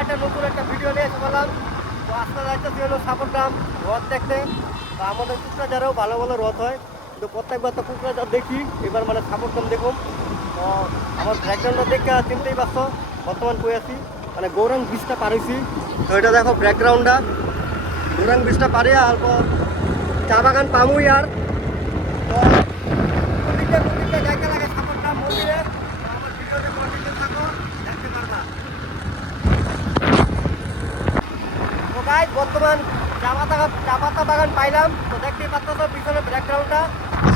একটা নতুন একটা ভিডিও নিয়ে এসে বললাম। তো আজকে যাইতেছি হলো সাপোর্টাম রথ দেখতে। তো আমাদের কুকরাঝারেও ভালো ভালো রথ হয়, কিন্তু প্রত্যেকবার তো কুকরাঝার দেখি, এবার মানে সাপোর্টাম দেখুন। তো আমার ব্যাকগ্রাউন্ডটা দেখে চিনতেই পারছো বর্তমান কই আছি, মানে গৌরাং ব্রিজটা পারিছি। তো এটা দেখো ব্যাকগ্রাউন্ডটা, গৌরাং ব্রিজটা পারি অল্প চা বাগান পামুই। আর তো প্রতিটা জায়গা লাগে সাপোর্টাম মন্দিরে। তো আমার ভিডিওতে কন্টিনিউ থাকো, দেখতে পারবা। তো গাইস বর্তমান চা পাতা বাগান পাইলাম। তো দেখতেই পাচ্ছ তো পিছনে ব্যাকগ্রাউন্ডটা,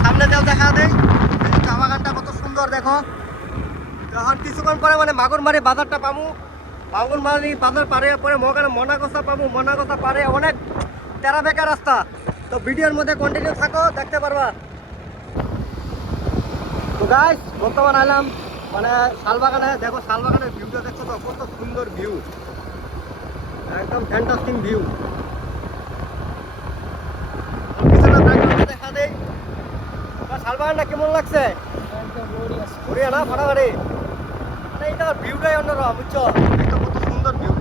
সামনে যাও দেখা দেয় চা বাগানটা কত সুন্দর দেখো। তখন কিছুক্ষণ পরে মানে মাগুরমারি বাজারটা পাবো, মাগুরমারি বাজার পারে পরে মনাগসা পাবো, মনাগসা পারে অনেক তেরা বেকার রাস্তা। তো ভিডিওর মধ্যে কন্টিনিউ থাকো, দেখতে পারবা। তো গাইস বর্তমান আইলাম মানে শালবাগানে। দেখো শালবাগানের ভিউটা দেখছো তো কত সুন্দর ভিউ, একদম ফ্যান্টাস্টিক ভিউ। পিছনে ব্যাকগ্রাউন্ডে দেখা দেই শালবাগানটা কেমন লাগছে, বড়িয়া না ফাটাফাটি। মানে এটা ভিউটাই অন্যরকম বুঝছো, এটা কত সুন্দর ভিউ।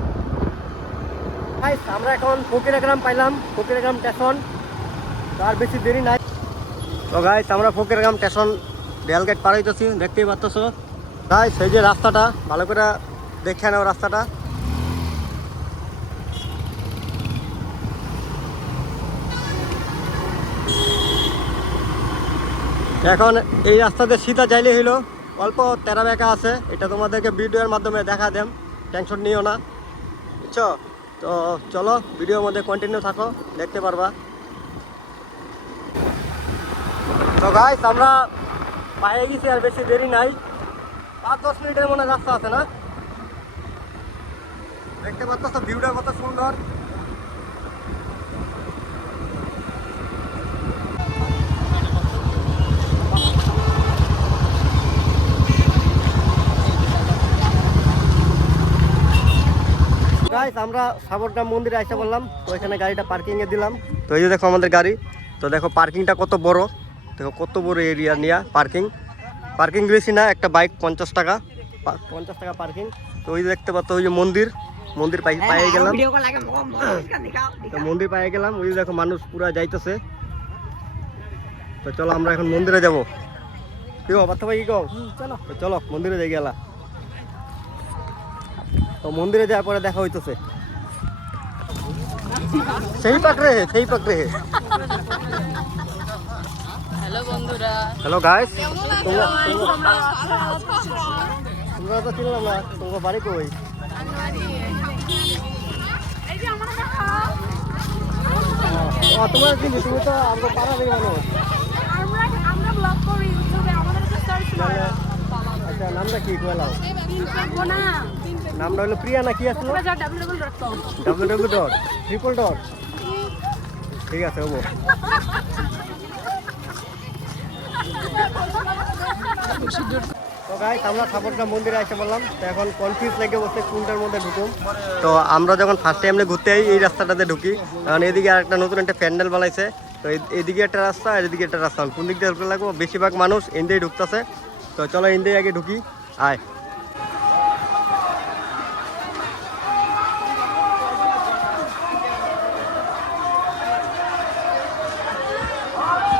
গাইস আমরা এখন ফকিরাগ্রাম পাইলাম, ফকিরাগ্রাম স্টেশন। আর বেশি দেরি নাই। তো গাইস আমরা ফকিরাগ্রাম স্টেশন রেলগেট পার হইতেছি, দেখতেই পাচ্ছ গাইস। এই যে রাস্তাটা ভালো করে দেখে নাও রাস্তাটা। এখন এই রাস্তাতে সিধা যাইলে হইলো, অল্প তেরা বেঁকা আছে, এটা তোমাদেরকে ভিডিওর মাধ্যমে দেখা দেম, টেনশন নিও না বুঝছো। তো চলো ভিডিওর মধ্যে কন্টিনিউ থাকো, দেখতে পারবা। তো গাইস আমরা পায়ে গেছি, আর বেশি দেরি নাই, 5-10 মিনিটের মনে রাস্তা আছে না। দেখতে পাচ্ছ তো ভিউটা কত সুন্দর। গাইস আমরা সাবরগ্রাম মন্দিরে আসতে বললাম। তো এখানে গাড়িটা পার্কিংয়ে দিলাম। তো এই যে দেখো আমাদের গাড়ি। তো দেখো পার্কিংটা কত বড়, দেখো কত বড় এরিয়া নিয়ে পার্কিং বেশি না, একটা বাইক 50 টাকা, 50 টাকা পার্কিং। তো ওই যে দেখতে পাচ্ছ ওই যে মন্দির পাইয়ে গেলাম। তো মন্দির পাইয়ে গেলাম, ওই যে দেখো মানুষ পুরা যাইতেছে। তো চলো আমরা এখন মন্দিরে যাবো। কি গো বাচ্চা ভাই, কি কও? চলো চলো মন্দিরে যাই গেলা। তো মন্দিরে যাওয়ার পরে দেখা হইতেছে। সেই পাকড়ে হ্যালো বন্ধুরা, হ্যালো গাইস। তোমরা তো চিনলাম না, তোমার বাড়ি কই? তোমার চিনি, তুমি তো আমাদের পাড়ারই মানুষ। আচ্ছা নামটা কি কইলাও? নামটা হলো প্রিয়া না কি আসলো? www.triple. ঠিক আছে হবো। তো গাইস আমরা সাপোর্টটা মন্দিরে এসে বললাম। তো এখন কনফিউজ লেগে বসে কোনটার মধ্যে ঢুকুম। তো আমরা যখন ফার্স্ট টাইম ঘুরতে এই রাস্তাটাতে ঢুকি, কারণ এদিকে আর একটা নতুন একটা প্যান্ডেল বানাইছে। তো এদিকে একটা রাস্তা আর এদিকে একটা রাস্তা, কোন দিক দিয়ে ঢুকতে লাগবো? বেশিরভাগ মানুষ ইন্ডিয়ায় ঢুকতেছে। তো চলো ইন্ডিয়ায় আগে ঢুকি, আয়।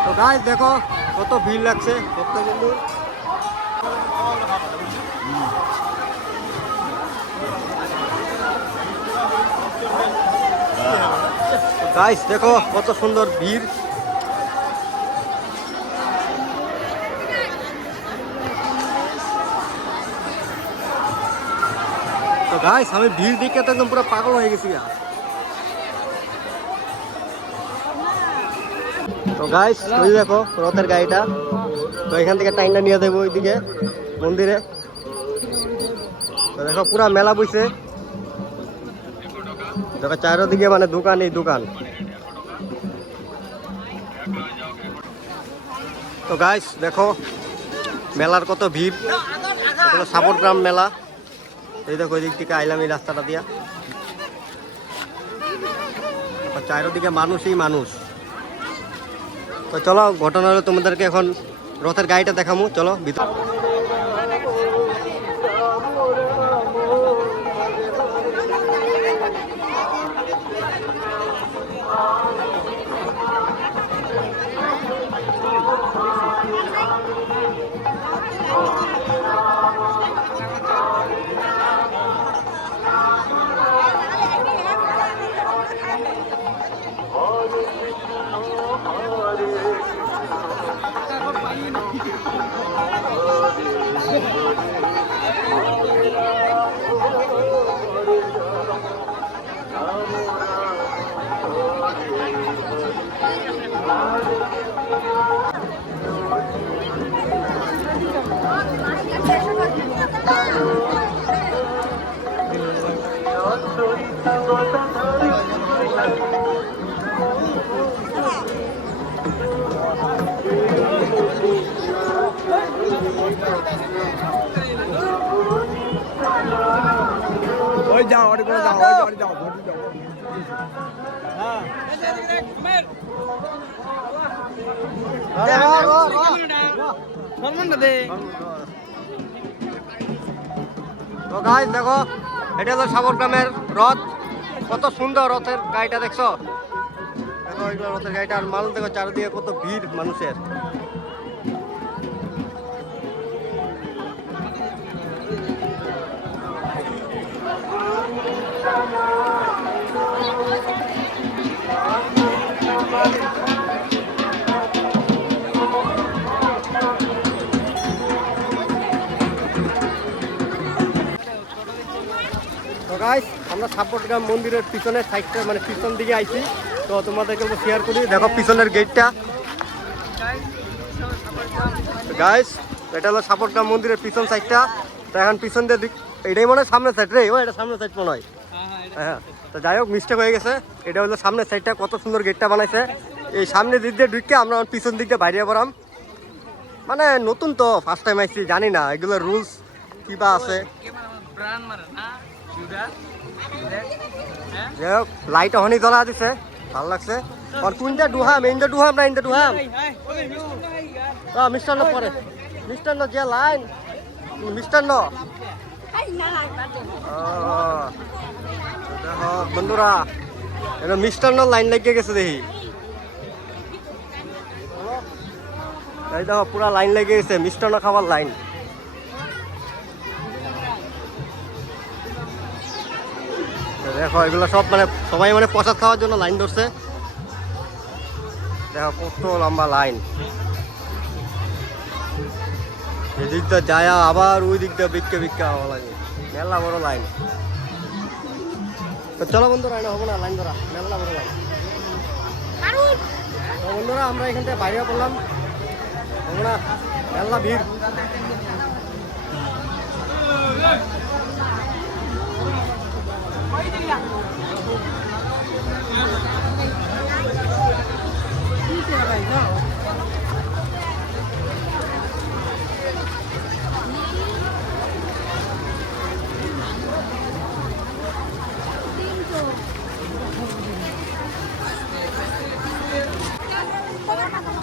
তো গাইস দেখো কত ভিড় লাগছে ভক্তবন্ধু। গাইস দেখো কত সুন্দর ভিড়। তো গাইস আমি ভিড় দেখে তো একদম পুরো পাগল হয়ে গেছি। তো গাইস ওই দেখো রথের গাড়িটা। তো এখান থেকে টাইনটা নিয়ে দেবো ওইদিকে মন্দিরে। তো দেখো পুরা মেলা বইছে, দেখো চারিদিকে মানে দোকান, এই দোকান। তো গাইস দেখো মেলার কত ভিড়, সাপোর্টগ্রাম মেলা। এই দেখো ওই দিক থেকে আইলাম এই রাস্তাটা দিয়া, চারিদিকে মানুষই মানুষ। তো চলো ঘটনা হলো তোমাদেরকে এখন রথের গাড়িটা দেখামু, চলো ভিতর। ওই যাও ওই করে যাও ওই যাও তো গাইস দেখো এটা হলো সাবরগ্রামের রথ, কত সুন্দর রথের গাড়িটা দেখছো, দেখো এগুলো রথের গাড়িটা, আর মানুষ দেখো চারিদিকে কত ভিড় মানুষের। তো গাইস আমরা সাবরগ্রাম মন্দিরের পিছনের সাইডটা মানে পিছন দিকে আইছি, তো তোমাদেরকে শেয়ার করি। দেখো পিছনের গেটটা গাইস, এটা হলো সাবরগ্রাম মন্দিরের পিছন সাইডটা। তো এখন পিছন দিয়ে এটাই মনে হয় সামনের সাইড রে, এটা সামনের সাইড মনে হয়। হ্যাঁ, তো যাই হোক মিস্টেক হয়ে গেছে, এটা হলো সামনের সাইডটা, কত সুন্দর গেটটা বানাইছে। এই সামনের দিক দিয়ে ঢুকে আমরা পিছন দিক দিয়ে বাইরে পড়াম, মানে নতুন তো ফার্স্ট টাইম আইছি, জানি না এগুলোর রুলস কিবা আছে। যাই হোক লাইট হনি জ্বলা দিছে, ভালো লাগছে। আর কোনটা ডুহাম, ইন্দা ডুহাম না ইন্দা ডুহাম, মিষ্টান্ন পরে মিষ্টান্ন যে লাইন মিষ্টান্ন। দেখো বন্ধুরা এটা মিষ্টান্ন লাইন লেগে গেছে দেখি, এই দেখো পুরা লাইন লেগে গেছে মিষ্টান্ন খাবার লাইন। দেখো এগুলো সব মানে সবাই মানে প্রসাদ খাওয়ার জন্য লাইন ধরছে, দেখো কত লম্বা লাইন। এদিকটা যায় আবার ওই দিকটা বিক্কে বিক্কা হওয়া লাগে, মেলা বড় লাইন। তো চলো বন্ধুরা, এটা হবো না লাইন ধরা, মেলা বড় লাইন। তো বন্ধুরা আমরা এখান থেকে বাইরে পড়লাম, হবো না মেলা ভিড়।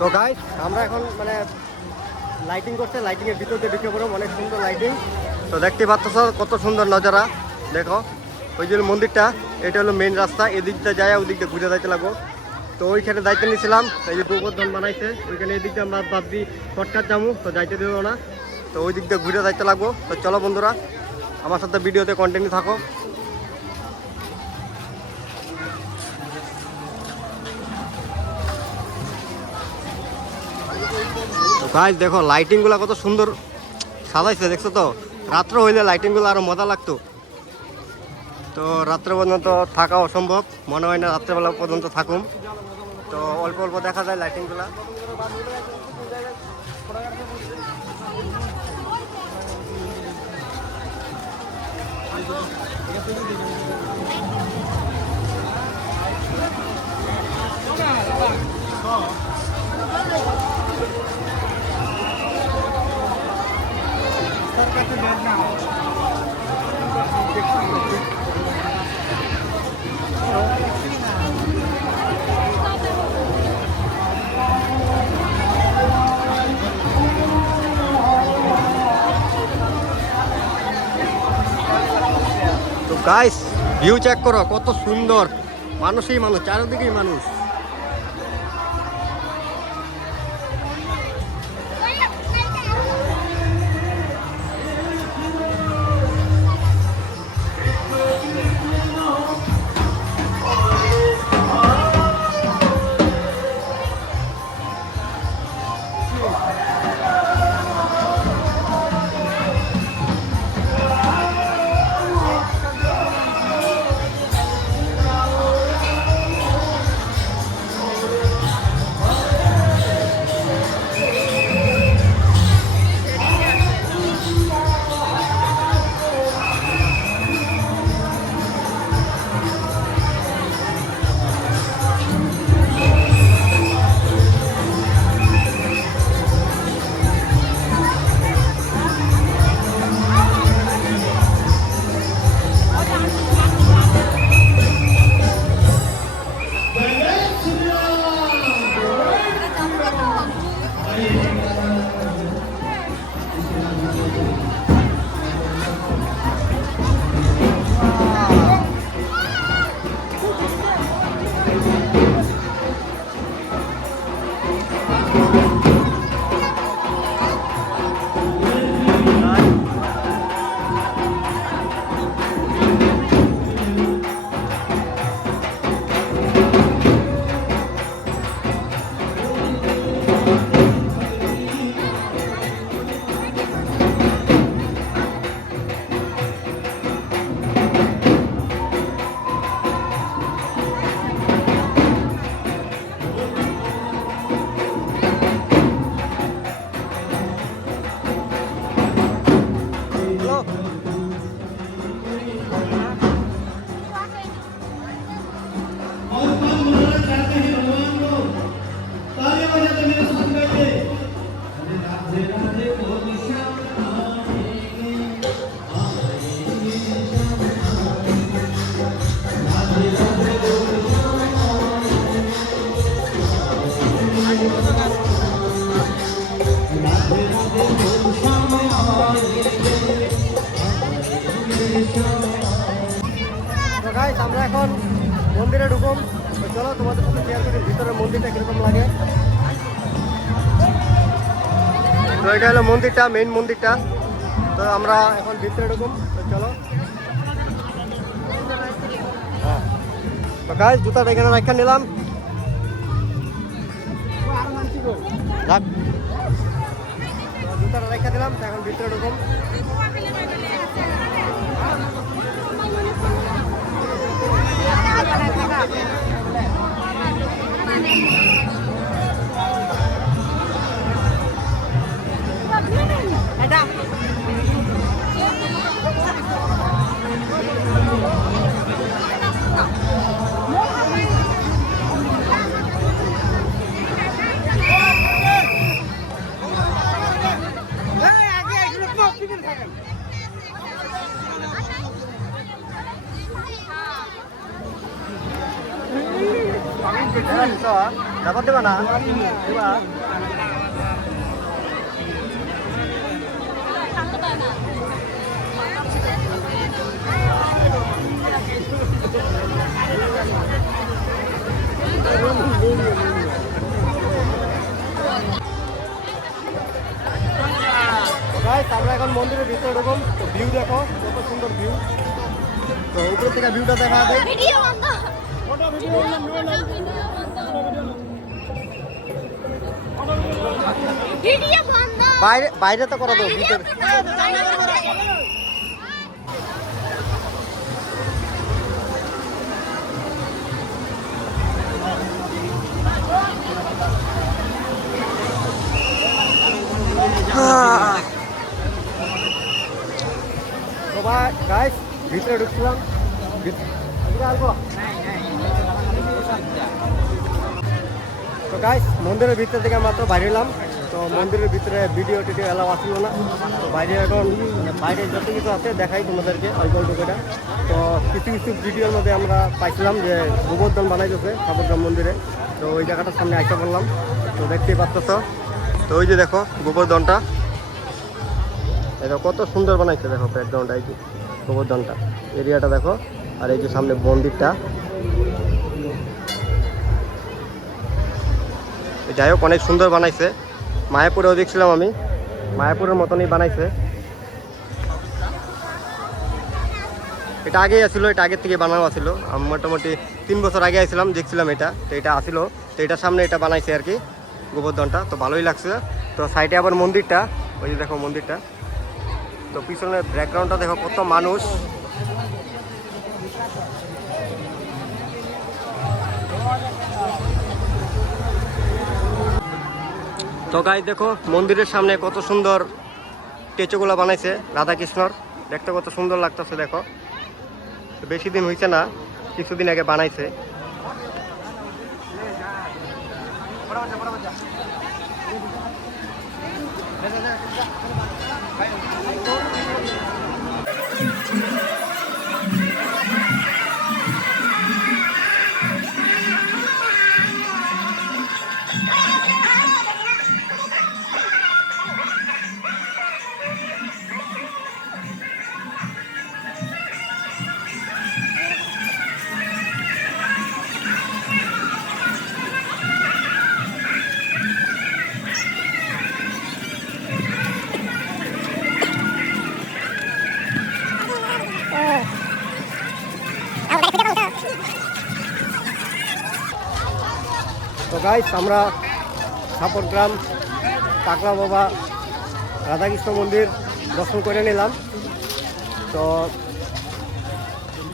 তো গাইস আমরা এখন মানে লাইটিং করছে, লাইটিং এর ভিতর দিয়ে ঢুকে পড়ো, অনেক সুন্দর লাইটিং। তো দেখতে পাচ্ছ কত সুন্দর নজারা, দেখো ওই যে মন্দিরটা, এটা হলো মেইন রাস্তা, এদিকটা যায় ওই দিকটা ঘুরে যাইতে লাগবো। তো ওইখানে দায়িত্ব নিয়েছিলাম, এই যে গোবর্ধন বানাইছে ওইখানে, এই দিকটা আমরা ভাবছি শর্টকাট যাবো, তো যাইতে দেবো না, তো ওই দিকটা ঘুরে যাইতে লাগবো। তো চলো বন্ধুরা আমার সাথে ভিডিওতে কন্টিনিউ থাকো। গাইস দেখো লাইটিং গুলা কত সুন্দর সাজাইছে, দেখছো তো, রাত্র হইলে লাইটিং গুলো আরো মজা লাগতো। তো রাত্রে পর্যন্ত থাকা অসম্ভব, মনে হয় না রাত্রেবেলা পর্যন্ত থাকুম, তো অল্প অল্প দেখা যায় লাইটিং গুলা। তো গাইস ভিউ চেক করো কত সুন্দর, মানুষই মানুষ, চারিদিকেই মানুষ। তো গাইস আমরা এখন মন্দিরে ঢুকুম। তো চলো তোমাদের সাথে শেয়ার করি ভিতরে মন্দিরটা কিরকম লাগে। তো এটা হলো মন্দিরটা, মেইন মন্দিরটা। তো আমরা এখন ভিতরে ঢুকুম। তো চলো। হ্যাঁ, তো গাইস জুতাটা এখানে রাখা নিলাম। রাখ। তো জুতাটা রেখে দিলাম। তো এখন ভিতরে ঢুকুম। dapat di mana? Di mana? Guys, আমরা এখন মন্দিরের ভিতরে ঢুকুম। তো ভিউ দেখো কত সুন্দর ভিউ। তো উপর থেকে ভিউটা দেখা যাবে। ভিডিও বন্ধ। ভিডিও বন্ধ। বাইরে বাইরে তো করা দাও ভিতরে। তো গাইস ভিতরে ঢুকছিলাম। তো গাইস মন্দিরের ভিতর থেকে মাত্র বাইরে এলাম। তো মন্দিরের ভিতরে ভিডিও টিডিও এলাও আসলো না। তো বাইরে এখন বাইরে যত কিছু আছে দেখাই তোমাদেরকে অল্প অল্প করে। তো কিছু কিছু ভিডিওর মধ্যে আমরা পাইছিলাম যে গোবর্ধন বানাইতেছে ঠাকুরগ্রাম মন্দিরে। তো ওই জায়গাটার সামনে আইসা বললাম। তো দেখতেই পাচ্ছ। তো ওই যে দেখো গোবর্ধনটা, এটা কত সুন্দর বানাইছে। দেখো ব্যাকগ্রাউন্ডটা, এই যে গোবর্ধনটা এরিয়াটা দেখো। আর এই যে সামনে মন্দিরটা। যাই হোক অনেক সুন্দর বানাইছে। মায়াপুরেও দেখছিলাম আমি, মায়াপুরের মতনই বানাইছে। এটা আগেই আসলো, এটা আগের থেকে বানানো আসছিল। আমি মোটামুটি 3 বছর আগে আসছিলাম, দেখছিলাম এটা। তো এটা আসলো, তো এটার সামনে এটা বানাইছে আর কি গোবর্ধনটা। তো ভালোই লাগছে। তো সাইডে আবার মন্দিরটা, ওই যে দেখো মন্দিরটা। তো পিছনের ব্যাকগ্রাউন্ডটা দেখো কত মানুষ। তো গাইস দেখো মন্দিরের সামনে কত সুন্দর স্ট্যাচুগুলো বানাইছে রাধাকৃষ্ণর। দেখতে কত সুন্দর লাগতেছে দেখো। বেশি দিন হয়েছে না, কিছুদিন আগে বানাইছে। তো গাইস আমরা ঠাকুরগ্রাম পাকলা বাবা রাধাকৃষ্ণ মন্দির দর্শন করে নিলাম। তো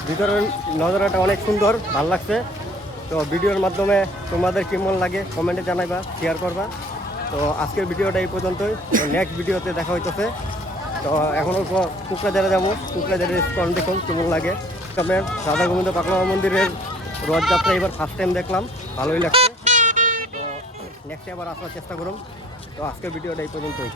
ভিতরের নজরাটা অনেক সুন্দর, ভালো লাগছে। তো ভিডিওর মাধ্যমে তোমাদের কেমন লাগে কমেন্টে জানাইবা, শেয়ার করবা। তো আজকের ভিডিওটা এই পর্যন্তই। তো নেক্সট ভিডিওতে দেখা হইতেছে। তো এখনও কুকরাঝারে যাবো, কুকরাঝারের স্টল দেখুন কেমন লাগে। তবে রাধা গোবিন্দ পাকলা বাবা মন্দিরের রথযাত্রা এবার ফার্স্ট টাইম দেখলাম, ভালোই লাগছে। তো নেক্সটে আবার আসার চেষ্টা করুন। তো আজকের ভিডিওটা এই পর্যন্তই।